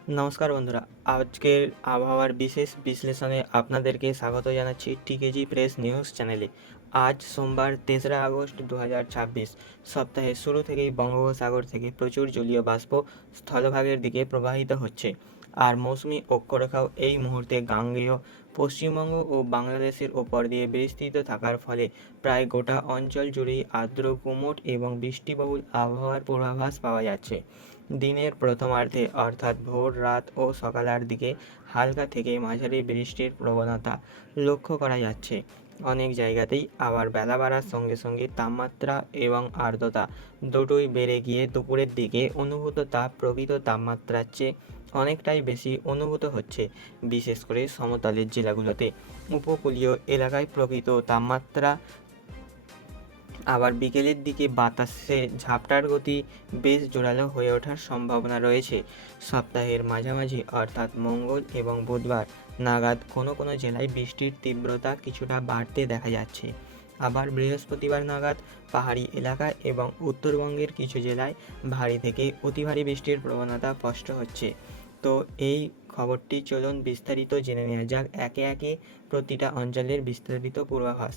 নমস্কার বন্ধুরা, আজকের আবহাওয়ার বিশেষ বিশ্লেষণে আপনাদেরকে স্বাগত জানাচ্ছি টিকেজি প্রেস নিউজ চ্যানেলে। আজ সোমবার ৩রা আগস্ট ২০২৬। সপ্তাহের শুরু থেকেই বঙ্গোপসাগর থেকে প্রচুর জলীয় বাষ্প স্থলভাগের দিকে প্রবাহিত হচ্ছে, আর মৌসুমি অক্ষরেখাও এই মুহূর্তে গাঙ্গেয় পশ্চিমবঙ্গ ও বাংলাদেশের ওপর দিয়ে বিস্তৃত থাকার ফলে প্রায় গোটা অঞ্চল জুড়েই আর্দ্র গুমোট এবং বৃষ্টিবহুল আবহাওয়ার পূর্বাভাস পাওয়া যাচ্ছে। দিনের প্রথমার্ধে অর্থাৎ ভোর, রাত ও সকালের দিকে হালকা থেকে মাঝারি বৃষ্টির প্রবণতা লক্ষ্য করা যাচ্ছে। অনেক জায়গাতেই আবার বেলা বাড়ার সঙ্গে সঙ্গে তাপমাত্রা এবং আর্দ্রতা দুটোই বেড়ে গিয়ে দুপুরের দিকে অনুভূত তাপ প্রকৃত তাপমাত্রার চেয়ে অনেকটাই বেশি অনুভূত হচ্ছে, বিশেষ করে সমতলের জেলাগুলোতে। উপকূলীয় এলাকায় প্রকৃত তাপমাত্রা আবার বিকেলের দিকে বাতাসে ঝাপটার গতি বেশ জোরালো হয়ে ওঠার সম্ভাবনা রয়েছে। সপ্তাহের মাঝামাঝি অর্থাৎ মঙ্গল এবং বুধবার নাগাদ কোনো কোনো জেলায় বৃষ্টির তীব্রতা কিছুটা বাড়তে দেখা যাচ্ছে। আবার বৃহস্পতিবার নাগাদ পাহাড়ি এলাকা এবং উত্তরবঙ্গের কিছু জেলায় ভারী থেকে অতি ভারী বৃষ্টির প্রবণতা স্পষ্ট হচ্ছে। তো এই খবরটি চলুন বিস্তারিত জেনে নেওয়া যাক একে একে প্রতিটা অঞ্চলের বিস্তারিত পূর্বাভাস।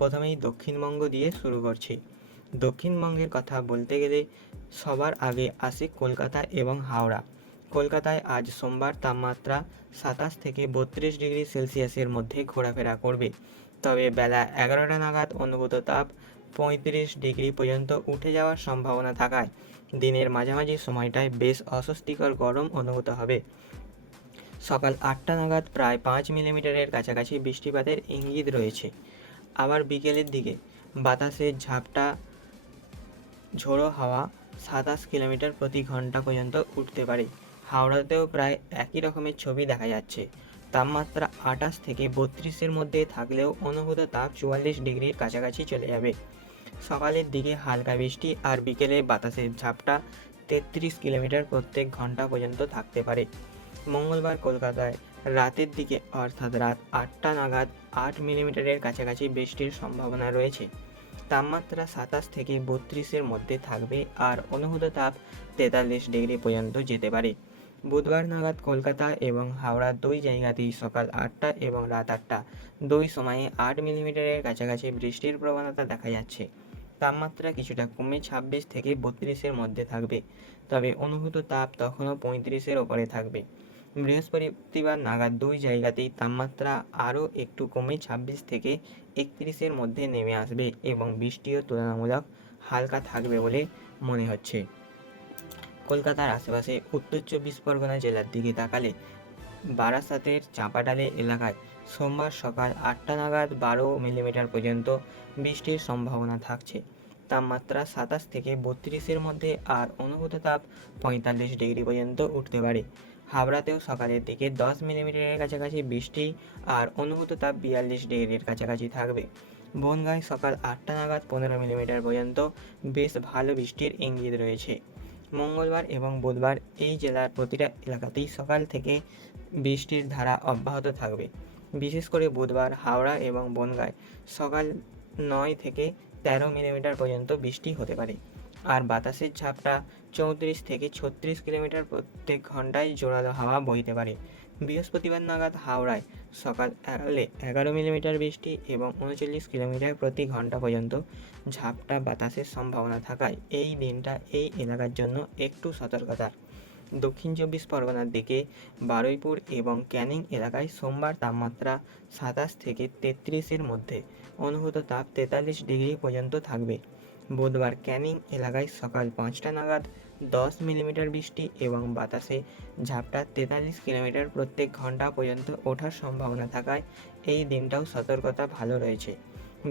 প্রথমেই দক্ষিণবঙ্গ দিয়ে শুরু করছি। দক্ষিণবঙ্গের কথা বলতে গেলে সবার আগে আসে কলকাতা এবং হাওড়া। কলকাতায় আজ সোমবার তাপমাত্রা ২৭ থেকে ৩২ ডিগ্রি সেলসিয়াসের মধ্যে ঘোরাফেরা করবে, তবে বেলা ১১টা নাগাদ অনুভূত তাপ ৩৫ ডিগ্রি পর্যন্ত উঠে যাওয়ার সম্ভাবনা থাকায় দিনের মাঝামাঝি সময়টায় বেশ অস্বস্তিকর গরম অনুভূত হবে। সকাল ৮টা নাগাদ প্রায় ৫ মিলিমিটারের কাছাকাছি বৃষ্টিপাতের ইঙ্গিত রয়েছে। আবার বিকেলের দিকে বাতাসের ঝাপটা ঝোড়ো হাওয়া ২৭ কিলোমিটার প্রতি ঘন্টা পর্যন্ত উঠতে পারে। হাওড়াতেও প্রায় একই রকমের ছবি দেখা যাচ্ছে। তাপমাত্রা ২৮ থেকে ৩২-এর মধ্যে থাকলেও অনুভূত তাপ ৪৪ ডিগ্রির কাছাকাছি চলে যাবে। সকালের দিকে হালকা বৃষ্টি আর বিকেলে বাতাসের ঝাপটা ৩৩ কিলোমিটার প্রত্যেক ঘন্টা পর্যন্ত থাকতে পারে। মঙ্গলবার কলকাতায় রাতের দিকে অর্থাৎ রাত ৮টা নাগাদ ৮ মিলিমিটারের কাছাকাছি বৃষ্টির সম্ভাবনা রয়েছে। তাপমাত্রা ২৭ থেকে ৩২-এর মধ্যে থাকবে আর অনুভূত তাপ ৪৩ ডিগ্রি পর্যন্ত যেতে পারে। বুধবার নাগাদ কলকাতা এবং হাওড়া দুই জায়গাতেই সকাল ৮টা এবং রাত ৮টা দুই সময়ে ৮ মিলিমিটারের কাছাকাছি বৃষ্টির প্রবণতা দেখা যাচ্ছে। তাপমাত্রা কিছুটা কমে ২৬ থেকে ৩২-এর মধ্যে থাকবে, তবে অনুভূত তাপ তখনও ৩৫-এর ওপরে থাকবে। বৃহস্পতিবার নাগাদ দুই জায়গাতেই তাপমাত্রা আরও একটু কমে ২৬ থেকে ৩১-এর মধ্যে নেমে আসবে এবং বৃষ্টিও তুলনামূলক হালকা থাকবে বলে মনে হচ্ছে। কলকাতার আশেপাশে উত্তর ২৪ পরগনা জেলার দিকে তাকালে বারাসাতের চাঁপাডালে এলাকায় সোমবার সকাল ৮টা নাগাদ ১২ মিলিমিটার পর্যন্ত বৃষ্টির সম্ভাবনা থাকছে। তাপমাত্রা ২৭ থেকে ৩২-এর মধ্যে আর অনুভূত তাপ ৪৫ ডিগ্রি পর্যন্ত উঠতে পারে। হাবড়াতেও সকালের দিকে ১০ মিলিমিটারের কাছাকাছি বৃষ্টি আর অনুভূত তাপ ৪২ ডিগ্রির কাছাকাছি থাকবে। বনগাঁয় সকাল ৮টা নাগাদ ১৫ মিলিমিটার পর্যন্ত বেশ ভালো বৃষ্টির ইঙ্গিত রয়েছে। মঙ্গলবার এবং বুধবার এই জেলার প্রতিটা এলাকাতেই সকাল থেকে বৃষ্টির ধারা অব্যাহত থাকবে। বিশেষ করে বুধবার হাওড়া এবং বনগাঁয় সকাল ৯ থেকে ১৩ মিলিমিটার পর্যন্ত বৃষ্টি হতে পারে, আর বাতাসের ঝাপটা ৩৪ থেকে ৩৬ কিলোমিটার প্রত্যেক ঘন্টায় জোরালো হাওয়া বইতে পারে। বৃহস্পতিবার নাগাদ হাওড়ায় সকালে ১১ মিলিমিটার বৃষ্টি এবং ৩৯ কিলোমিটার প্রতি ঘন্টা পর্যন্ত ঝাপটা বাতাসের সম্ভাবনা থাকায় এই দিনটা এই এলাকার জন্য একটু সতর্কতার। দক্ষিণ ২৪ পরগনার দিকে বারুইপুর এবং ক্যানিং এলাকায় সোমবার তাপমাত্রা ২৭ থেকে ৩৩-এর মধ্যে, অনুভূত তাপ ৪৩ ডিগ্রি পর্যন্ত থাকবে। বুধবার ক্যানিং এলাকায় সকাল ৫টা নাগাদ ১০ মিলিমিটার বৃষ্টি এবং বাতাসে ঝাপটা ৪৩ কিলোমিটার প্রত্যেক ঘন্টা পর্যন্ত ওঠার সম্ভাবনা থাকায় এই দিনটাও সতর্কতা ভালো রয়েছে।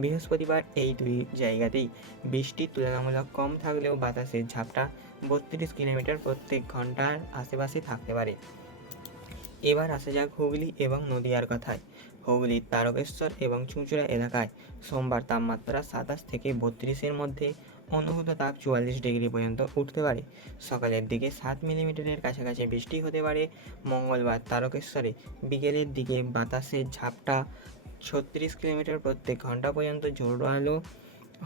বৃহস্পতিবার এই দুই জায়গাতেই বৃষ্টি তুলনামূলক কম থাকলেও বাতাসের ঝাপটা ৩২ কিলোমিটার প্রত্যেক ঘন্টার আশেপাশে থাকতে পারে। এবার আসা যাক হুগলি এবং নদিয়ার কথায়। হুগলির তারকেশ্বর এবং চুঁচুড়া এলাকায় সোমবার তাপমাত্রা ২৭ থেকে ৩২-এর মধ্যে, অনুভূত তাপ ৪৪ ডিগ্রি পর্যন্ত উঠতে পারে। সকালের দিকে ৭ মিলিমিটারের কাছাকাছি বৃষ্টি হতে পারে। মঙ্গলবার তারকেশ্বরে বিকেলের দিকে বাতাসের ঝাপটা ৩৬ কিলোমিটার প্রত্যেক ঘন্টা পর্যন্ত জোরালো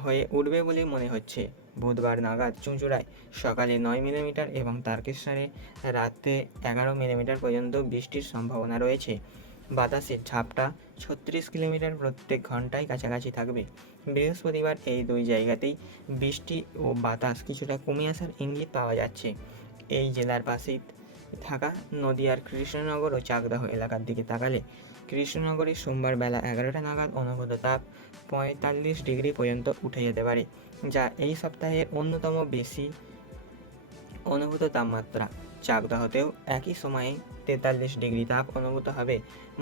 হয়ে উঠবে বলে মনে হচ্ছে। বুধবার নাগাদ চুঁচুড়ায় সকালে 9 মিলিমিটার এবং তারকেশ্বরে রাতে 11 মিলিমিটার পর্যন্ত বৃষ্টির সম্ভাবনা রয়েছে। বাতাসের ঝাপটা 36 কিলোমিটার প্রত্যেক ঘন্টায় কাছাকাছি থাকবে। বৃহস্পতিবার এই দুই জায়গাতেই বৃষ্টি ও বাতাস কিছুটা কমে আসার ইঙ্গিত পাওয়া যাচ্ছে। এই জেলার পাশেই থাকা নদিয়ার কৃষ্ণনগর ও চাকদাহ এলাকার দিকে তাকালে কৃষ্ণনগরে সোমবার বেলা 11টা নাগাদ অনুভূত তাপ 45 ডিগ্রি পর্যন্ত উঠে যেতে পারে, যা এই সপ্তাহের অন্যতম বেশি অনুভূত তাপমাত্রা। চাকদাহতেও একই সময়ে 43 ডিগ্রি তাপ অনুভূত হবে।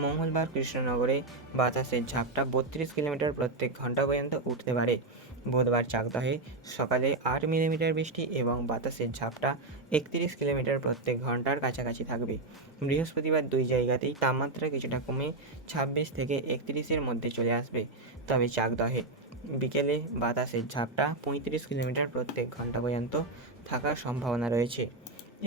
মঙ্গলবার কৃষ্ণনগরে বাতাসের ঝাপটা 32 কিলোমিটার প্রত্যেক ঘন্টা পর্যন্ত উঠতে পারে। বুধবার চাকদাহে সকালে 8 মিলিমিটার বৃষ্টি এবং বাতাসের ঝাপটা 31 কিলোমিটার প্রত্যেক ঘন্টার কাছাকাছি থাকবে। বৃহস্পতিবার দুই জায়গাতেই তাপমাত্রা কিছুটা কমে 26 থেকে 31-এর মধ্যে চলে আসবে। তবে চাকদাহে বিকেলে বাতাসের ঝাপটা 35 কিলোমিটার প্রত্যেক ঘন্টা পর্যন্ত থাকার সম্ভাবনা রয়েছে।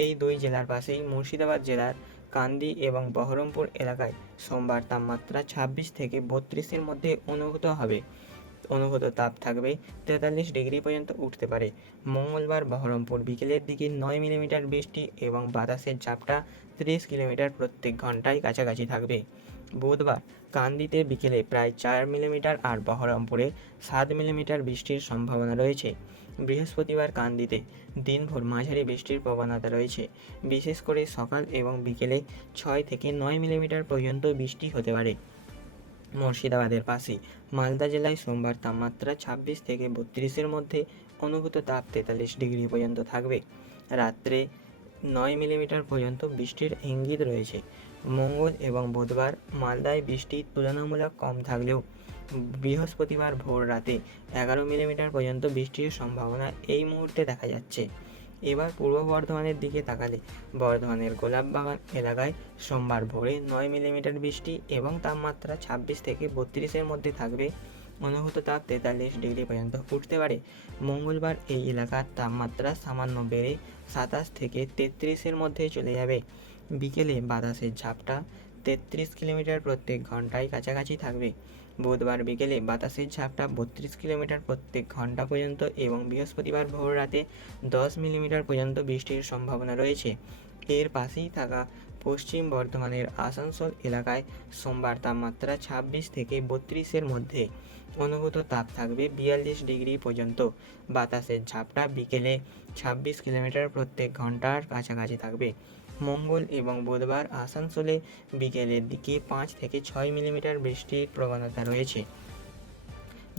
এই দুই জেলার পাশেই মুর্শিদাবাদ জেলার কান্দি এবং বহরমপুর এলাকায় সোমবার তাপমাত্রা 26 থেকে 32-এর মধ্যে অনুভূত তাপ থাকবে 43 ডিগ্রি পর্যন্ত উঠতে পারে। মঙ্গলবার বহরমপুর বিকেলের দিকে 9 মিলিমিটার বৃষ্টি এবং বাতাসের ঝাপটা 30 কিলোমিটার প্রত্যেক ঘন্টায় কাছাকাছি থাকবে। বুধবার কান্দিতে বিকেলে প্রায় 4 মিলিমিটার আর বহরমপুরে 7 মিলিমিটার বৃষ্টির সম্ভাবনা রয়েছে। বৃহস্পতিবার কান্দিতে দিনভর মাঝারি বৃষ্টির প্রবণতা রয়েছে। বিশেষ করে সকাল এবং বিকেলে 6 থেকে 9 মিলিমিটার পর্যন্ত বৃষ্টি হতে পারে। মুর্শিদাবাদের পাশে মালদা জেলায় সোমবার তাপমাত্রা 26 থেকে 32-এর মধ্যে অনুভূত তাপ 43 ডিগ্রি পর্যন্ত থাকবে। রাত্রে 9 মিলিমিটার পর্যন্ত বৃষ্টির ইঙ্গিত রয়েছে। মঙ্গল এবং বুধবার মালদায় বৃষ্টি তুলনামূলক কম থাকলেও বৃহস্পতিবার ভোর রাতে 11 মিলিমিটার পর্যন্ত বৃষ্টির সম্ভাবনা এই মুহূর্তে দেখা যাচ্ছে। এবার পূর্ব বর্ধমানের দিকে তাকালে বর্ধমানের গোলাপবাগান এলাকায় সোমবার ভোরে 9 মিলিমিটার বৃষ্টি এবং তাপমাত্রা 26 থেকে 32-এর মধ্যে থাকবে। অনুভূত তাপ 43 ডিগ্রি পর্যন্ত উঠতে পারে। মঙ্গলবার এই এলাকার তাপমাত্রা সামান্য বেড়ে 27 থেকে 33-এর মধ্যে চলে যাবে। বিকেলে বাতাসের ঝাপটা 33 কিলোমিটার প্রত্যেক ঘন্টায় কাছাকাছি থাকবে। বুধবার বিকেলে বাতাসের ঝাপটা 32 কিলোমিটার প্রত্যেক ঘন্টা পর্যন্ত এবং বৃহস্পতিবার ভোর রাতে 10 মিলিমিটার পর্যন্ত বৃষ্টির সম্ভাবনা রয়েছে। এর পাশেই থাকা পশ্চিম বর্ধমানের আসানসোল এলাকায় সোমবার তাপমাত্রা 26 থেকে 32-এর মধ্যে অনুভূত তাপ থাকবে 42 ডিগ্রি পর্যন্ত। বাতাসের ঝাপটা বিকেলে 26 কিলোমিটার প্রত্যেক ঘন্টার কাছাকাছি থাকবে। মঙ্গল এবং বুধবার আসানসোলে বিকেলের দিকে 5 থেকে 6 মিলিমিটার বৃষ্টির প্রবণতা রয়েছে।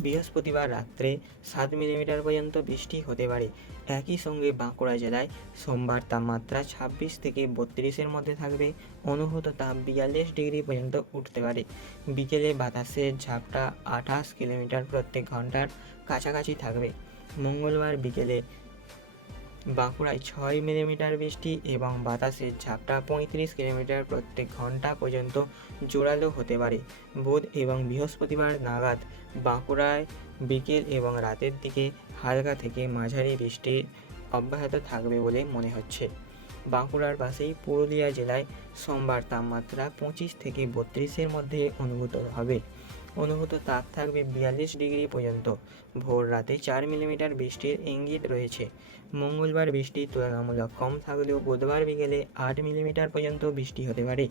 বৃহস্পতিবার রাত্রে 7 মিলিমিটার পর্যন্ত বৃষ্টি হতে পারে। একই সঙ্গে বাঁকুড়া জেলায় সোমবার তাপমাত্রা 26 থেকে 32-এর মধ্যে থাকবে। অনুভূত তাপ 42 ডিগ্রি পর্যন্ত উঠতে পারে। বিকেলে বাতাসের ঝাপটা 28 কিলোমিটার প্রত্যেক ঘন্টার কাছাকাছি থাকবে। মঙ্গলবার বিকেলে বাঁকুড়ায় 6 মিলিমিটার বৃষ্টি এবং বাতাসের ঝাপটা 35 কিলোমিটার প্রত্যেক ঘন্টা পর্যন্ত জোরালো হতে পারে। বুধ এবং বৃহস্পতিবার নাগাদ বাঁকুড়ায় বিকেল এবং রাতের দিকে হালকা থেকে মাঝারি বৃষ্টি অব্যাহত থাকবে বলে মনে হচ্ছে। বাঁকুড়ার পাশেই পুরুলিয়া জেলায় সোমবার তাপমাত্রা 25 থেকে 32-এর মধ্যে অনুভূত হবে। অনুভূত তাপ থাকবে 42 ডিগ্রি পর্যন্ত। ভোর রাতে 4 মিলিমিটার বৃষ্টির ইঙ্গিত রয়েছে। মঙ্গলবার বৃষ্টি তুলনামূলক কম থাকলেও বুধবার বিকেলে 8 মিলিমিটার পর্যন্ত বৃষ্টি হতে পারে।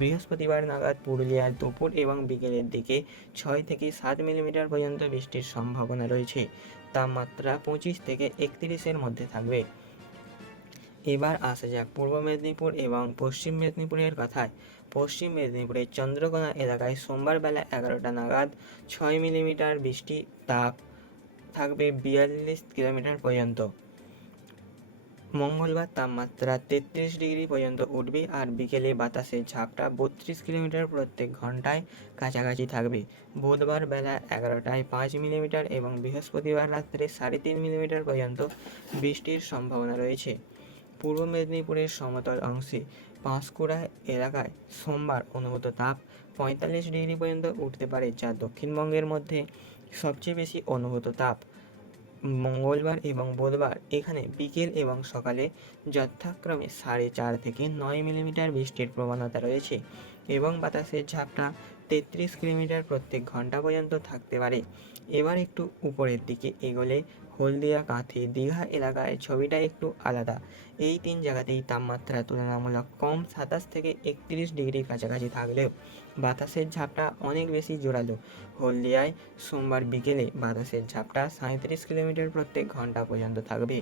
বৃহস্পতিবার নাগাদ পুরুলিয়ার দুপুর এবং বিকেলের দিকে 6 থেকে 7 মিলিমিটার পর্যন্ত বৃষ্টির সম্ভাবনা রয়েছে। তাপমাত্রা 25 থেকে 31-এর মধ্যে থাকবে। এবার আসা যাক পূর্ব মেদিনীপুর এবং পশ্চিম মেদিনীপুরের কথায়। পশ্চিম মেদিনীপুরের চন্দ্রকোনা এলাকায় সোমবার বেলা 11টা নাগাদ 6 মিলিমিটার বৃষ্টি, তাপ থাকবে 42 কিলোমিটার পর্যন্ত। মঙ্গলবার তাপমাত্রা 33 ডিগ্রি পর্যন্ত উঠবে আর বিকেলে বাতাসের ঝাপটা 32 কিলোমিটার প্রত্যেক ঘন্টায় কাছাকাছি থাকবে। বুধবার বেলা 11টায় 5 মিলিমিটার এবং বৃহস্পতিবার রাত্রে 3.5 মিলিমিটার পর্যন্ত বৃষ্টির সম্ভাবনা রয়েছে। পূর্ব মেদিনীপুরের সমতল অংশে পাঁশকুড়া এলাকায় সোমবার অনুভূত তাপ 45 ডিগ্রি পর্যন্ত উঠতে পারে, যা দক্ষিণবঙ্গের মধ্যে সবচেয়ে বেশি অনুভূত তাপ। মঙ্গলবার এবং বুধবার এখানে বিকেল এবং সকালে যথাক্রমে 4.5 থেকে 9 মিলিমিটার বৃষ্টির প্রবণতা রয়েছে এবং বাতাসের ঝাপটা 33 কিলোমিটার প্রত্যেক ঘন্টা পর্যন্ত থাকতে পারে। এবার একটু উপরের দিকে এগোলে হলদিয়া, কাঁথি, দীঘা এলাকায় ছবিটা একটু আলাদা। এই 3 জায়গাতেই তাপমাত্রা তুলনামূলক কম 27 থেকে 31 ডিগ্রির কাছাকাছি থাকলেও বাতাসের ঝাপটা অনেক বেশি জোরালো। হলদিয়ায় সোমবার বিকেলে বাতাসের ঝাপটা 37 কিলোমিটার প্রতি ঘন্টা পর্যন্ত থাকবে।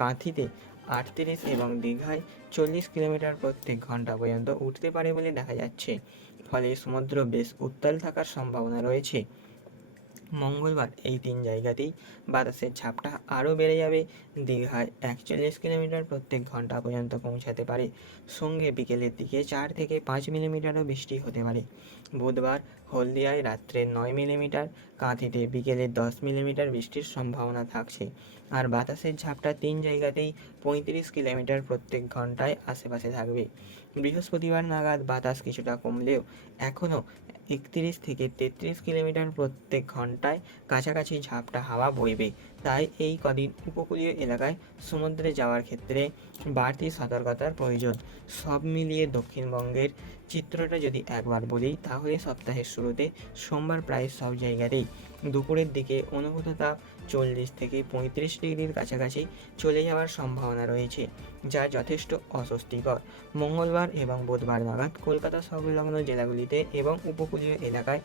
কাঁথিতে 38 এবং দীঘায় 40 কিলোমিটার প্রতি ঘন্টা পর্যন্ত উঠতে পারে বলে দেখা যাচ্ছে। ফলে সমুদ্র বেশ উত্তাল থাকার সম্ভাবনা রয়েছে। মঙ্গলবার এই 3 জায়গাতেই বাতাসের ঝাপটা আরও বেড়ে যাবে। দীঘায় 41 কিলোমিটার প্রত্যেক ঘন্টা পর্যন্ত পৌঁছাতে পারে। সঙ্গে বিকেলের দিকে 4 থেকে 5 মিলিমিটারও বৃষ্টি হতে পারে। বুধবার হলদিয়ায় রাত্রে 9 মিলিমিটার, কাঁথিতে বিকেলে 10 মিলিমিটার বৃষ্টির সম্ভাবনা থাকছে। আর বাতাসের ঝাপটা 3 জায়গাতেই 35 কিলোমিটার প্রত্যেক ঘন্টায় আশেপাশে থাকবে। বৃহস্পতিবার নাগাদ বাতাস কিছুটা কমলেও এখনও 31 থেকে 33 কিলোমিটার প্রত্যেক ঘন্টায় কাছাকাছি ঝাপটা হাওয়া বইবে। তাই এই কদিন উপকূলীয় এলাকায় সমুদ্রে যাওয়ার ক্ষেত্রে বাড়তি সতর্কতার প্রয়োজন। সব মিলিয়ে দক্ষিণবঙ্গের চিত্রটা যদি একবার বলি, তাহলে সপ্তাহের শুরুতে সোমবার প্রায় সব জায়গাতেই দুপুরের দিকে অনুভূত তাপ 40 থেকে 35 ডিগ্রির কাছাকাছি চলে যাওয়ার সম্ভাবনা রয়েছে, যা যথেষ্ট অস্বস্তিকর। মঙ্গলবার এবং বুধবার নাগাদ কলকাতা সংলগ্ন জেলাগুলিতে এবং উপকূলীয় এলাকায়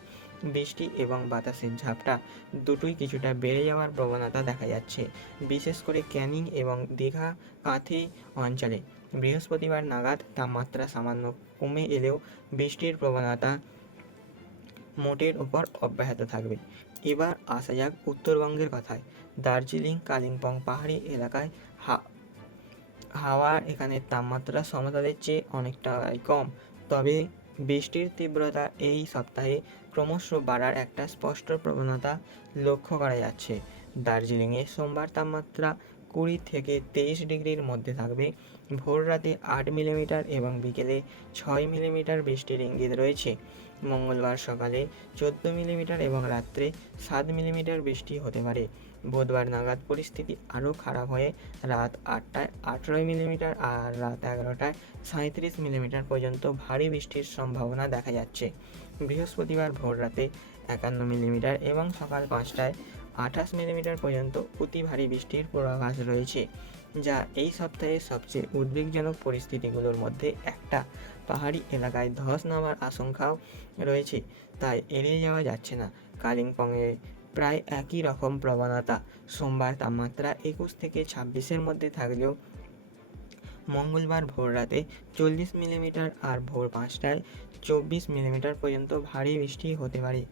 বৃষ্টি এবং বাতাসের ঝাপটা দুটোই কিছুটা বেড়ে যাওয়ার প্রবণতা দেখা যাচ্ছে, বিশেষ করে ক্যানিং এবং দীঘা, কাঁথি অঞ্চলে। বৃহস্পতিবার নাগাদ তাপমাত্রা সামান্য কমে এলেও বৃষ্টির প্রবণতা মোটের ওপর অব্যাহত থাকবে। এবার আসা যাক উত্তরবঙ্গের কথায়। দার্জিলিং, কালিম্পং পাহাড়ি এলাকায় হাওয়া এখানে তাপমাত্রা সমতলের চেয়ে অনেকটাই কম, তবে বৃষ্টির তীব্রতা এই সপ্তাহে ক্রমশ বাড়ার একটা স্পষ্ট প্রবণতা লক্ষ্য করা যাচ্ছে। দার্জিলিংয়ে সোমবার তাপমাত্রা 20 থেকে 23 ডিগ্রির মধ্যে থাকবে। ভোর রাতে 8 মিলিমিটার এবং বিকেলে 6 মিলিমিটার বৃষ্টির ইঙ্গিত রয়েছে। মঙ্গলবার সকালে 14 মিলিমিটার এবং রাত্রে 7 মিলিমিটার বৃষ্টি হতে পারে। বুধবার নাগাদ পরিস্থিতি আরও খারাপ হয়ে রাত 8টায় 18 মিলিমিটার আর রাত 11টায় 37 মিলিমিটার পর্যন্ত ভারী বৃষ্টির সম্ভাবনা দেখা যাচ্ছে। বৃহস্পতিবার ভোর রাতে 51 মিলিমিটার এবং সকাল 5টায় 28 মিলিমিটার পর্যন্ত অতি ভারী বৃষ্টির পূর্বাভাস রয়েছে, যা এই সপ্তাহের সবচেয়ে উদ্বেগজনক পরিস্থিতিগুলোর মধ্যে একটা। পাহাড়ি এলাকায় ধস নামার আশঙ্কাও রয়েছে, তাই এড়িয়ে যাওয়া যাচ্ছে না। কালিম্পংয়ে প্রায় একই রকম প্রবণতা। সোমবার তাপমাত্রা 21 থেকে 26-এর মধ্যে থাকলেও মঙ্গলবার ভোর রাতে 40 মিলিমিটার আর ভোর 5টায় 24 মিলিমিটার পর্যন্ত ভারী বৃষ্টি হতে পারে।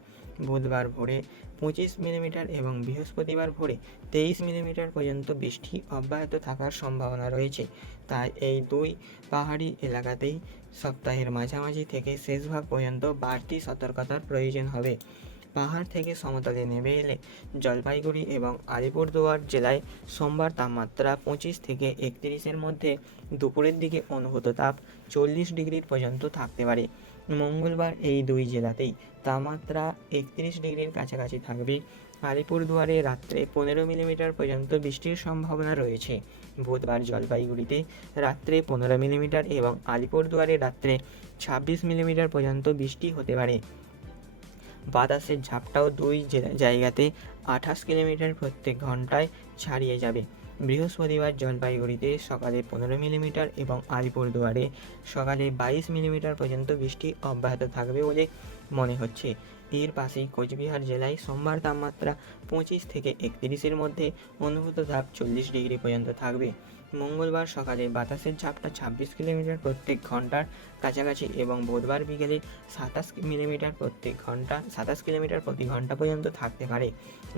বুধবার ভোরে 25 মিলিমিটার এবং বৃহস্পতিবার ভোরে 23 মিলিমিটার পর্যন্ত বৃষ্টি অব্যাহত থাকার সম্ভাবনা রয়েছে। তাই এই দুই পাহাড়ি এলাকাতেই সপ্তাহের মাঝামাঝি থেকে শেষ ভাগ পর্যন্ত বাড়তি সতর্কতার প্রয়োজন হবে। পাহাড় থেকে সমতলে নেমে এলে জলপাইগুড়ি এবং আলিপুরদুয়ার জেলায় সোমবার তাপমাত্রা 25 থেকে 31-এর মধ্যে, দুপুরের দিকে অনুভূত তাপ 40 ডিগ্রির পর্যন্ত থাকতে পারে। মঙ্গলবার এই দুই জেলাতেই তাপমাত্রা 31 ডিগ্রির কাছাকাছি থাকবে। আলিপুরদুয়ারে রাত্রে 15 মিলিমিটার পর্যন্ত বৃষ্টির সম্ভাবনা রয়েছে। বুধবার জলপাইগুড়িতে রাত্রে 15 মিলিমিটার এবং আলিপুরদুয়ারে রাত্রে 26 মিলিমিটার পর্যন্ত বৃষ্টি হতে পারে। বাতাসের ঝাপটাও দুই জায়গাতে 28 কিলোমিটার প্রত্যেক ঘন্টায় ছাড়িয়ে যাবে। বৃহস্পতিবার জলপাইগুড়িতে সকালে 15 মিলিমিটার এবং আলিপুরদুয়ারে সকালে 22 মিলিমিটার পর্যন্ত বৃষ্টি অব্যাহত থাকবে বলে মনে হচ্ছে। এর পাশেই কোচবিহার জেলায় সোমবার তাপমাত্রা 25 থেকে 31-এর মধ্যে, অনুভূত তাপ 40 ডিগ্রি পর্যন্ত থাকবে। মঙ্গলবার সকালে বাতাসের ঝাপটা 26 কিলোমিটার প্রত্যেক ঘন্টার কাছাকাছি এবং বুধবার বিকেলে 27 কিলোমিটার প্রতি ঘন্টা পর্যন্ত থাকতে পারে।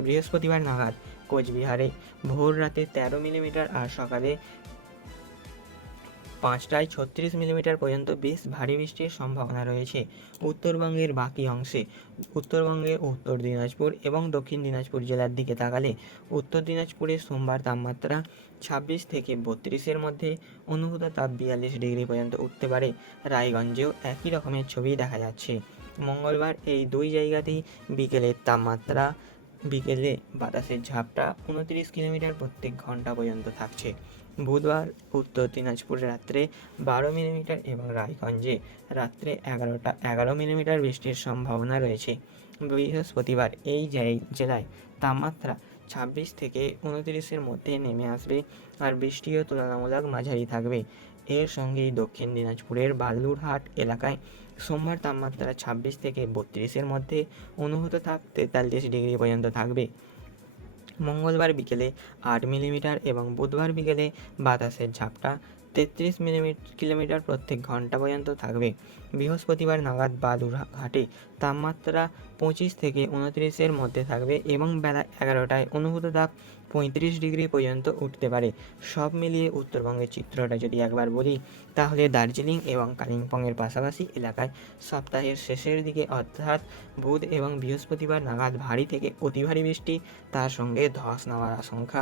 বৃহস্পতিবার নাগাদ কোচবিহারে ভোর রাতে 13 মিলিমিটার আর সকালে 5টায় 36 মিলিমিটার পর্যন্ত বেশ ভারী বৃষ্টির সম্ভাবনা রয়েছে। উত্তরবঙ্গের বাকি অংশে, উত্তরবঙ্গের উত্তর দিনাজপুর এবং দক্ষিণ দিনাজপুর জেলার দিকে তাকালে উত্তর দিনাজপুরে সোমবার তাপমাত্রা 26 থেকে 32-এর মধ্যে, অনুভূত তাপ 42 ডিগ্রি পর্যন্ত উঠতে পারে। রায়গঞ্জেও একই রকমের ছবি দেখা যাচ্ছে। মঙ্গলবার এই দুই জায়গাতেই বিকেলে বাতাসের ঝাপটা 29 কিলোমিটার প্রত্যেক ঘন্টা পর্যন্ত থাকছে। বুধবার উত্তর দিনাজপুরে রাত্রে 12 মিলিমিটার এবং রায়গঞ্জে রাত্রে 11 মিলিমিটার বৃষ্টির সম্ভাবনা রয়েছে। বৃহস্পতিবার এই জেলায় তাপমাত্রা 26 থেকে 29-এর মধ্যে নেমে আসবে আর বৃষ্টিও তুলনামূলক মাঝারি থাকবে। এর সঙ্গেই দক্ষিণ দিনাজপুরের বালুরহাট এলাকায় সোমবার তাপমাত্রা 26 থেকে 32-এর মধ্যে, অনুভূত তাপ 43 ডিগ্রি পর্যন্ত থাকবে। মঙ্গলবার বিকেলে 8 মিলিমিটার এবং বুধবার বিকেলে বাতাসের ঝাপটা 33 কিলোমিটার প্রত্যেক ঘন্টা পর্যন্ত থাকবে। বৃহস্পতিবার নাগাদ বালুরঘাটে তাপমাত্রা 25 থেকে 29-এর মধ্যে থাকবে এবং বেলা 11টায় অনুভূত তাপ 35 ডিগ্রি পর্যন্ত উঠতে পারে। সব মিলিয়ে উত্তরবঙ্গের চিত্রটা যদি একবার বলি, তাহলে দার্জিলিং এবং কালিম্পংয়ের পাশাপাশি এলাকায় সপ্তাহের শেষের দিকে অর্থাৎ বুধ এবং বৃহস্পতিবার নাগাদ ভারী থেকে অতি ভারী বৃষ্টি, তার সঙ্গে ধস নামার আশঙ্কা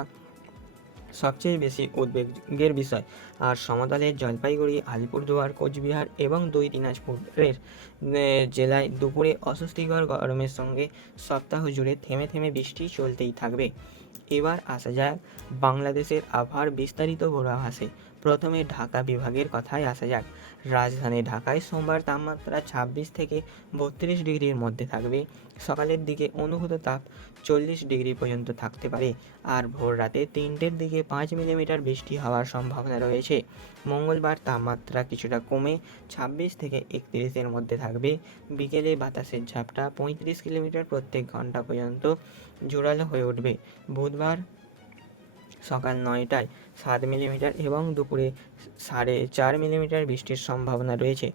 সবচেয়ে বেশি উদ্বেগের বিষয়। আর সমতলের জলপাইগুড়ি, আলিপুরদুয়ার, কোচবিহার এবং 2 দিনাজপুরের জেলায় দুপুরে অস্বস্তিকর গরমের সঙ্গে সপ্তাহ জুড়ে থেমে থেমে বৃষ্টি চলতেই থাকবে। এবার আসা যাক বাংলাদেশের আবহাওয়ার বিস্তারিত পূর্বাভাসে। প্রথমে ঢাকা বিভাগের কথায় আসা যাক। রাজধানী ঢাকায় সোমবার তাপমাত্রা 26 থেকে 32 ডিগ্রির মধ্যে থাকবে। সকালের দিকে অনুভূত তাপ 40 ডিগ্রি পর্যন্ত থাকতে পারে আর ভোর রাতে 3টের দিকে 5 মিলিমিটার বৃষ্টি হওয়ার সম্ভাবনা রয়েছে। মঙ্গলবার তাপমাত্রা কিছুটা কমে 26 থেকে 31-এর মধ্যে থাকবে। বিকেলে বাতাসের ঝাপটা 35 কিলোমিটার প্রত্যেক ঘন্টা পর্যন্ত জোরালো হয়ে উঠবে। বুধবার সকাল 9টায় 7 মিলিমিটার এবং দুপুরে 4.5 মিলিমিটার বৃষ্টির সম্ভাবনা রয়েছে।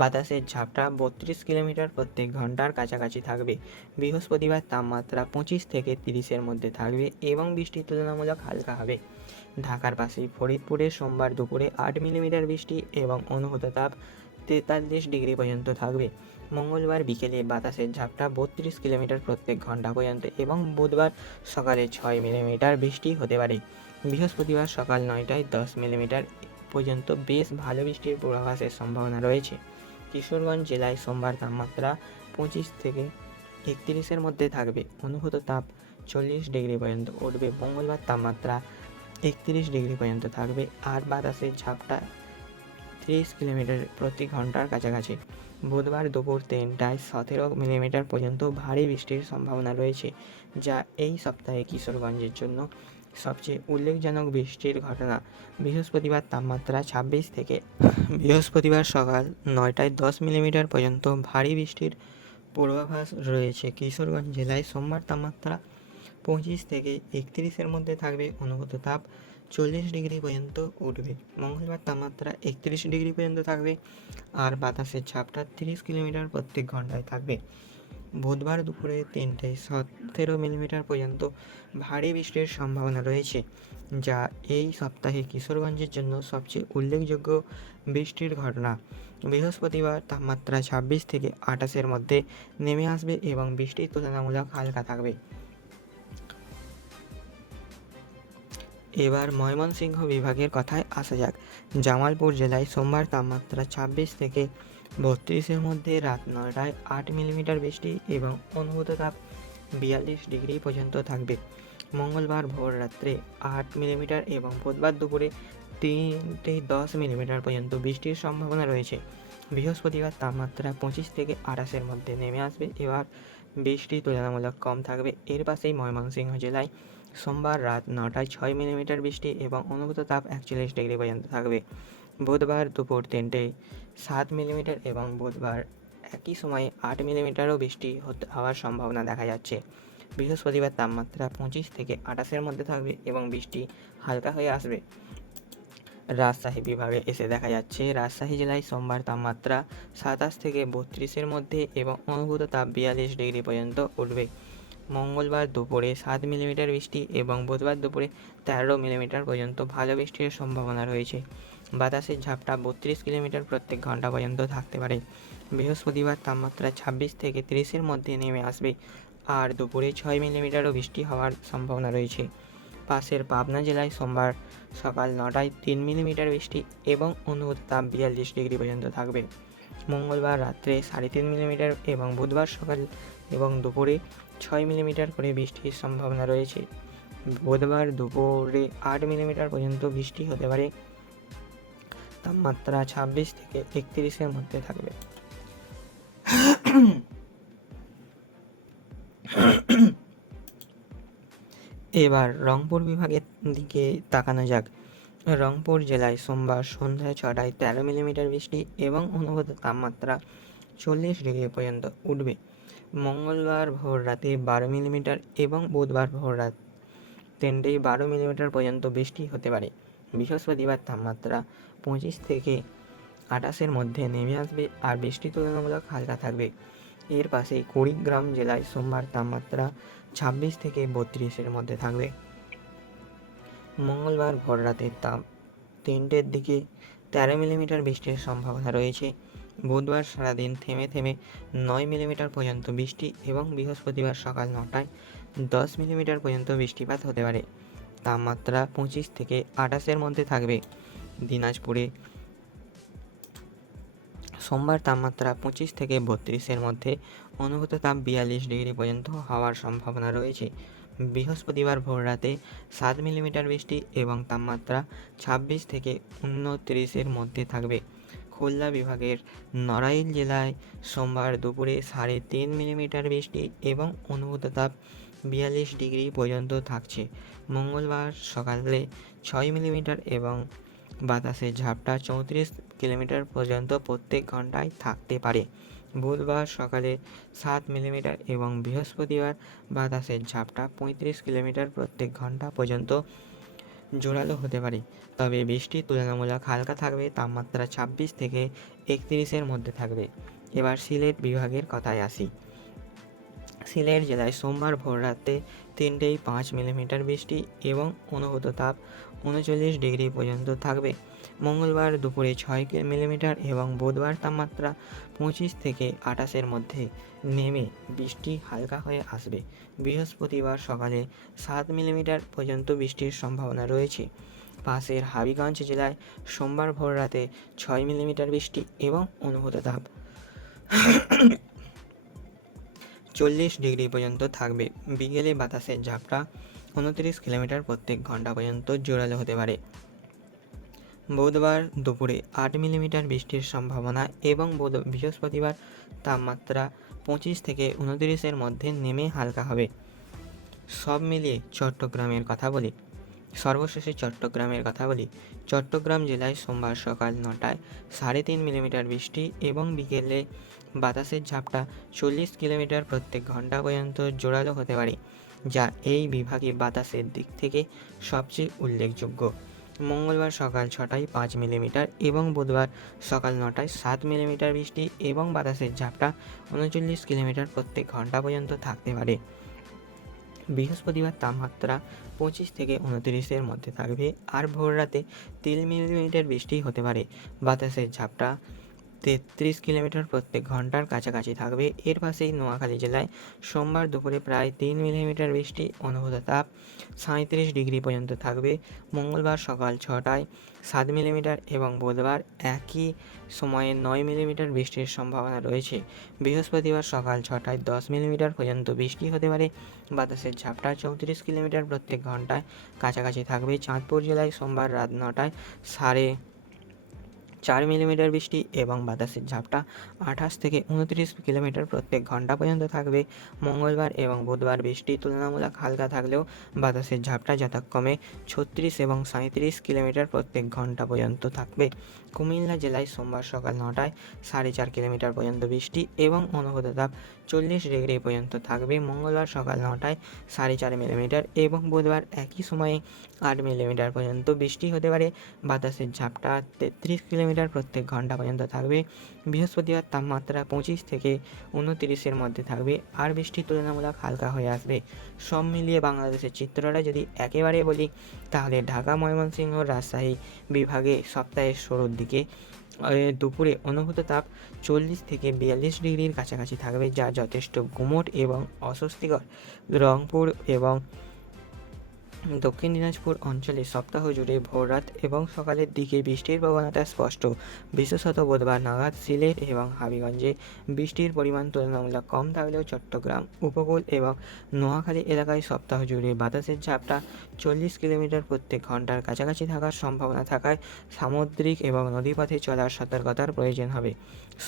বাতাসের ঝাপটা 32 কিলোমিটার প্রত্যেক ঘন্টার কাছাকাছি থাকবে। বৃহস্পতিবার তাপমাত্রা 25 থেকে 30-এর মধ্যে থাকবে এবং বৃষ্টি তুলনামূলক হালকা হবে। ঢাকার পাশেই ফরিদপুরে সোমবার দুপুরে 8 মিলিমিটার বৃষ্টি এবং অনুভূত তাপ 43 ডিগ্রি পর্যন্ত থাকবে। মঙ্গলবার বিকেলে বাতাসের ঝাপটা 32 কিলোমিটার প্রত্যেক ঘন্টা পর্যন্ত এবং বুধবার সকালে 6 মিলিমিটার বৃষ্টি হতে পারে। বৃহস্পতিবার সকাল 9টায় 10 মিলিমিটার পর্যন্ত বেশ ভালো বৃষ্টির পূর্বাভাসের সম্ভাবনা রয়েছে। কিশোরগঞ্জ জেলায় সোমবার তাপমাত্রা 25 থেকে 31-এর মধ্যে থাকবে। অনুভূত তাপ 40 ডিগ্রি পর্যন্ত উঠবে। মঙ্গলবার তাপমাত্রা 31 ডিগ্রি পর্যন্ত থাকবে আর বাতাসের ঝাপটা 30 কিলোমিটার প্রতি ঘন্টার কাছাকাছি। বুধবার দুপুর 3টায় 17 মিলিমিটার পর্যন্ত ভারী বৃষ্টির সম্ভাবনা রয়েছে, যা এই সপ্তাহে কিশোরগঞ্জের জন্য সবচেয়ে উল্লেখজনক বৃষ্টির ঘটনা। বৃহস্পতিবার তাপমাত্রা 26 থেকে বৃহস্পতিবার সকাল 9টায় 10 মিলিমিটার পর্যন্ত ভারী বৃষ্টির পূর্বাভাস রয়েছে। কিশোরগঞ্জ জেলায় সোমবার তাপমাত্রা 25 থেকে 31-এর মধ্যে থাকবে। অনুভূত তাপ 40 ডিগ্রি পর্যন্ত উঠবে। মঙ্গলবার তাপমাত্রা 31 ডিগ্রি পর্যন্ত থাকবে আর বাতাসের ঝাপটা 30 কিলোমিটার প্রত্যেক ঘন্টায় থাকবে। বুধবার দুপুরে 3টায় 17 মিলিমিটার পর্যন্ত ভারী বৃষ্টির সম্ভাবনা রয়েছে, যা এই সপ্তাহে কিশোরগঞ্জের জন্য সবচেয়ে উল্লেখযোগ্য বৃষ্টির ঘটনা। বৃহস্পতিবার তাপমাত্রা 26 থেকে 28-এর মধ্যে নেমে আসবে এবং বৃষ্টি তুলনামূলক হালকা থাকবে। এবার ময়মনসিংহ বিভাগের কথায় আসা যাক। জামালপুর জেলায় সোমবার তাপমাত্রা 26 থেকে 32-এর মধ্যে, রাত 9টায় 8 মিলিমিটার বৃষ্টি এবং অনুভূত তাপ 42 ডিগ্রি পর্যন্ত থাকবে। মঙ্গলবার ভোর রাত্রে 8 মিলিমিটার এবং বুধবার দুপুরে 3:10 মিলিমিটার পর্যন্ত বৃষ্টির সম্ভাবনা রয়েছে। বৃহস্পতিবার তাপমাত্রা 25 থেকে 28-এর মধ্যে নেমে আসবে। এবার বৃষ্টি তুলনামূলক কম থাকবে। এর পাশেই ময়মনসিংহ জেলায় সোমবার রাত 9টায় 6 মিলিমিটার বৃষ্টি এবং অনুভূত তাপ 41 ডিগ্রি পর্যন্ত থাকবে। বুধবার দুপুর 3টায় 7 মিলিমিটার এবং বুধবার একই সময়ে 8 মিলিমিটারও বৃষ্টি হওয়ার সম্ভাবনা দেখা যাচ্ছে। বৃহস্পতিবার তাপমাত্রা 25 থেকে 28-এর মধ্যে থাকবে এবং বৃষ্টি হালকা হয়ে আসবে। রাজশাহী বিভাগে এসে দেখা যাচ্ছে, রাজশাহী জেলায় সোমবার তাপমাত্রা 27 থেকে 32-এর মধ্যে এবং অনুভূত তাপ 42 ডিগ্রি পর্যন্ত উঠবে। মঙ্গলবার দুপুরে 7 মিলিমিটার বৃষ্টি এবং বুধবার দুপুরে 13 মিলিমিটার পর্যন্ত ভালো বৃষ্টির সম্ভাবনা রয়েছে। বাতাসের ঝাপটা 32 কিলোমিটার প্রত্যেক ঘন্টা পর্যন্ত থাকতে পারে। বৃহস্পতিবার তাপমাত্রা 26 থেকে 30-এর মধ্যে নেমে আসবে আর দুপুরে 6 মিলিমিটারও বৃষ্টি হওয়ার সম্ভাবনা রয়েছে। পাশের পাবনা জেলায় সোমবার সকাল 9টায় 3 মিলিমিটার বৃষ্টি এবং অনুভূত তাপ 42 ডিগ্রি পর্যন্ত থাকবে। মঙ্গলবার রাত্রে 3.5 মিলিমিটার এবং বুধবার সকাল এবং দুপুরে 6 মিলিমিটার করে বৃষ্টির সম্ভাবনা রয়েছে। বুধবার দুপুরে 8 মিলিমিটার পর্যন্ত বৃষ্টি হতে পারে। তাপমাত্রা 26 থেকে 31-এর মধ্যে থাকবে। এবার রংপুর বিভাগের দিকে তাকানো যাক। রংপুর জেলায় সোমবার সন্ধ্যা 6টায় 13 মিলিমিটার বৃষ্টি এবং অনুভূত তাপমাত্রা 40 ডিগ্রি পর্যন্ত উঠবে। মঙ্গলবার ভোর রাতে 12 মিলিমিটার এবং বুধবার ভোর রাত 3টায় 12 মিলিমিটার পর্যন্ত বৃষ্টি হতে পারে। বৃহস্পতিবার তাপমাত্রা 25 থেকে 28-এর মধ্যে নেমে আসবে আর বৃষ্টি তুলনামূলক হালকা থাকবে। এর পাশে কুড়িগ্রাম জেলায় সোমবার তাপমাত্রা 26 থেকে 32-এর মধ্যে থাকবে। মঙ্গলবার ভোর রাতে 3টের দিকে 13 মিলিমিটার বৃষ্টির সম্ভাবনা রয়েছে। বুধবার সারাদিন থেমে থেমে 9 মিলিমিটার পর্যন্ত বৃষ্টি এবং বৃহস্পতিবার সকাল 9টায় 10 মিলিমিটার পর্যন্ত বৃষ্টিপাত হতে পারে। তাপমাত্রা 25 থেকে 28-এর মধ্যে থাকবে। দিনাজপুরে সোমবার তাপমাত্রা 25 থেকে 32-এর মধ্যে, অনুভূত তাপ 42 ডিগ্রি পর্যন্ত হওয়ার সম্ভাবনা রয়েছে। বৃহস্পতিবার ভোর রাতে 7 মিলিমিটার বৃষ্টি এবং তাপমাত্রা 26 থেকে 29-এর মধ্যে থাকবে। খুলনা বিভাগের নড়াইল জেলায় সোমবার দুপুরে 3.5 মিলিমিটার বৃষ্টি এবং অনুভূত তাপ 42 ডিগ্রি পর্যন্ত থাকছে। মঙ্গলবার সকালে 6 মিলিমিটার এবং বাতাসের ঝাপটা 34 কিলোমিটার পর্যন্ত প্রত্যেক ঘন্টায় থাকতে পারে। বুধবার সকালে 7 মিলিমিটার এবং বৃহস্পতিবার বাতাসের ঝাপটা 35 কিলোমিটার প্রত্যেক ঘন্টা পর্যন্ত জোরালো হতে পারে, তবে বৃষ্টি তুলনামূলক হালকা থাকবে। তাপমাত্রা 26 থেকে 31-এর মধ্যে থাকবে। এবার সিলেট বিভাগের কথায় আসি। সিলেট জেলায় সোমবার ভোর রাতে 3টায় 5 মিলিমিটার বৃষ্টি এবং অনুভূত তাপ 39 ডিগ্রি পর্যন্ত থাকবে। মঙ্গলবার দুপুরে 6 মিলিমিটার এবং বুধবার তাপমাত্রা 25 থেকে 28-এর মধ্যে নেমে বৃষ্টি হালকা হয়ে আসবে। বৃহস্পতিবার সকালে 7 মিলিমিটার পর্যন্ত বৃষ্টির সম্ভাবনা রয়েছে। পাশের হাবিগঞ্জ জেলায় সোমবার ভোর রাতে 6 মিলিমিটার বৃষ্টি এবং অনুভূত তাপ 40 ডিগ্রি পর্যন্ত থাকবে। বিকেলে বাতাসের ঝাপটা 29 কিলোমিটার প্রত্যেক ঘন্টা পর্যন্ত জোরালো হতে পারে। বুধবার দুপুরে 8 মিলিমিটার বৃষ্টির সম্ভাবনা এবং বৃহস্পতিবার তাপমাত্রা 25 থেকে 29-এর মধ্যে নেমে হালকা হবে। সব মিলিয়ে চট্টগ্রামের কথা বলি। সর্বশেষে চট্টগ্রামের কথা বলি। চট্টগ্রাম জেলায় সোমবার সকাল 9টায় 3.5 মিলিমিটার বৃষ্টি এবং বিকেলে বাতাসের ঝাপটা 40 কিলোমিটার প্রত্যেক ঘন্টা পর্যন্ত জোরালো হতে পারে, যা এই বিভাগে বাতাসের দিক থেকে সবচেয়ে উল্লেখযোগ্য। মঙ্গলবার সকাল 6টায় 5 মিলিমিটার এবং বুধবার সকাল 9টায় 7 মিলিমিটার বৃষ্টি এবং বাতাসের ঝাপটা 39 কিলোমিটার প্রত্যেক ঘন্টা পর্যন্ত থাকতে পারে। বৃহস্পতিবার তাপমাত্রা 25 থেকে 29-এর মধ্যে থাকবে আর ভোর রাতে 3 মিলিমিটার বৃষ্টি হতে পারে। বাতাসের ঝাপটা 33 কিলোমিটার প্রত্যেক ঘন্টার কাছাকাছি থাকবে। এর পাশেই নোয়াখালী জেলায় সোমবার দুপুরে প্রায় 3 মিলিমিটার বৃষ্টি, অনুভূত তাপ 37 ডিগ্রি পর্যন্ত থাকবে। মঙ্গলবার সকাল 6টায় 7 মিলিমিটার এবং বুধবার একই সময়ে 9 মিলিমিটার বৃষ্টির সম্ভাবনা রয়েছে। বৃহস্পতিবার সকাল 6টায় 10 মিলিমিটার পর্যন্ত বৃষ্টি হতে পারে। বাতাসের ঝাপটা 34 কিলোমিটার প্রত্যেক ঘন্টায় কাছাকাছি থাকবে। চাঁদপুর জেলায় সোমবার রাত 9টায় 4.5 মিলিমিটার বৃষ্টি এবং বাতাসের ঝাপটা 28 থেকে 29 কিলোমিটার প্রত্যেক ঘন্টা পর্যন্ত থাকবে। মঙ্গলবার এবং বুধবার বৃষ্টি তুলনামূলক হালকা থাকলেও বাতাসের ঝাপটা যথাক্রমে 36 এবং 37 কিলোমিটার প্রত্যেক ঘন্টা পর্যন্ত থাকবে। কুমিল্লা জেলায় সোমবার সকাল 9টায় 4.5 কিলোমিটার পর্যন্ত বৃষ্টি এবং অনুভূত তাপ 40 ডিগ্রি পর্যন্ত থাকবে। মঙ্গলবার সকাল 9টায় 4.5 মিলিমিটার এবং বুধবার একই সময়ে 8 মিলিমিটার পর্যন্ত বৃষ্টি হতে পারে। বাতাসের ঝাপটা 33 কিলোমিটার প্রত্যেক ঘন্টা পর্যন্ত থাকবে। বৃহস্পতিবার তাপমাত্রা 25 থেকে 29-এর মধ্যে থাকবে আর বৃষ্টি তুলনামূলক হালকা হয়ে আসবে। সব মিলিয়ে বাংলাদেশের চিত্রটা যদি একেবারে বলি, তাহলে ঢাকা, ময়মনসিংহ, রাজশাহী বিভাগে সপ্তাহের শুরুর দিকে দুপুরে অনুভূত তাপ 40 থেকে 42 ডিগ্রির কাছাকাছি থাকবে, যা যথেষ্ট গুমোট এবং অস্বস্তিকর। রংপুর এবং দক্ষিণ দিনাজপুর অঞ্চলে সপ্তাহ জুড়ে ভোররাত এবং সকালের দিকে বৃষ্টির প্রবণতা স্পষ্ট। বিশেষত বুধবার নাগাদ সিলেট এবং হাবিগঞ্জে বৃষ্টির পরিমাণ তুলনামূলক কম থাকলেও চট্টগ্রাম উপকূল এবং নোয়াখালী এলাকায় সপ্তাহ জুড়ে বাতাসের ঝাপটা 40 কিলোমিটার প্রত্যেক ঘন্টার কাছাকাছি থাকার সম্ভাবনা থাকায় সামুদ্রিক এবং নদীপথে চলার সতর্কতার প্রয়োজন হবে।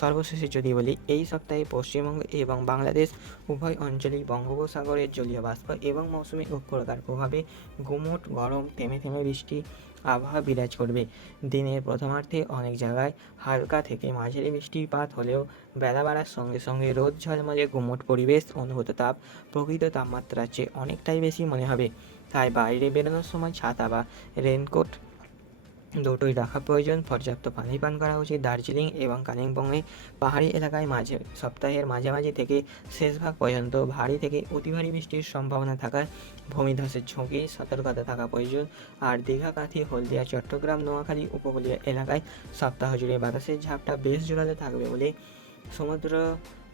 সর্বশেষে যদি বলি, এই সপ্তাহে পশ্চিমবঙ্গ এবং বাংলাদেশ উভয় অঞ্চলেই বঙ্গোপসাগরের জলীয় বাষ্প এবং মৌসুমী অক্ষরেখার প্রভাবে গুমোট গরম থেমে থেমে বৃষ্টি আবহাওয়া বিরাজ করবে। দিনের প্রথমার্ধে অনেক জায়গায় হালকা থেকে মাঝারি বৃষ্টিপাত হলেও বেলা বাড়ার সঙ্গে সঙ্গে রোদ ঝলমলে গুমোট পরিবেশ, অনুভূত তাপ প্রকৃত তাপমাত্রার চেয়ে অনেকটাই বেশি মনে হবে। তাই বাইরে বেরোনোর সময় ছাতা বা রেনকোট দুটোই রাখা প্রয়োজন। পর্যাপ্ত পানি পান করা উচিত। দার্জিলিং এবং কালিম্পংয়ে পাহাড়ি এলাকায় সপ্তাহের মাঝামাঝি থেকে শেষভাগ পর্যন্ত ভারী থেকে অতি ভারী বৃষ্টির সম্ভাবনা থাকায় ভূমিধসের ঝুঁকি সতর্কতা থাকা প্রয়োজন। আর দীঘা, কাঁথি, হলদিয়া, চট্টগ্রাম, নোয়াখালী উপকূলীয় এলাকায় সপ্তাহ জুড়ে বাতাসের ঝাপটা বেশ জোরালো থাকবে বলে সমুদ্র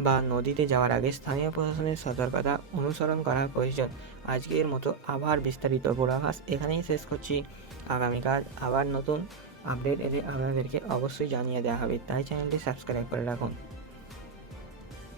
বা নদীতে যাওয়ার আগে স্থানীয় প্রশাসনের সতর্কতা অনুসরণ করা প্রয়োজন। আজকের মতো আবহাওয়ার বিস্তারিত পূর্বাভাস এখানেই শেষ করছি। আগামীকাল আবার নতুন আপডেট এলে আপনাদেরকে অবশ্যই জানিয়ে দেওয়া হবে, তাই চ্যানেলটি সাবস্ক্রাইব করে রাখুন।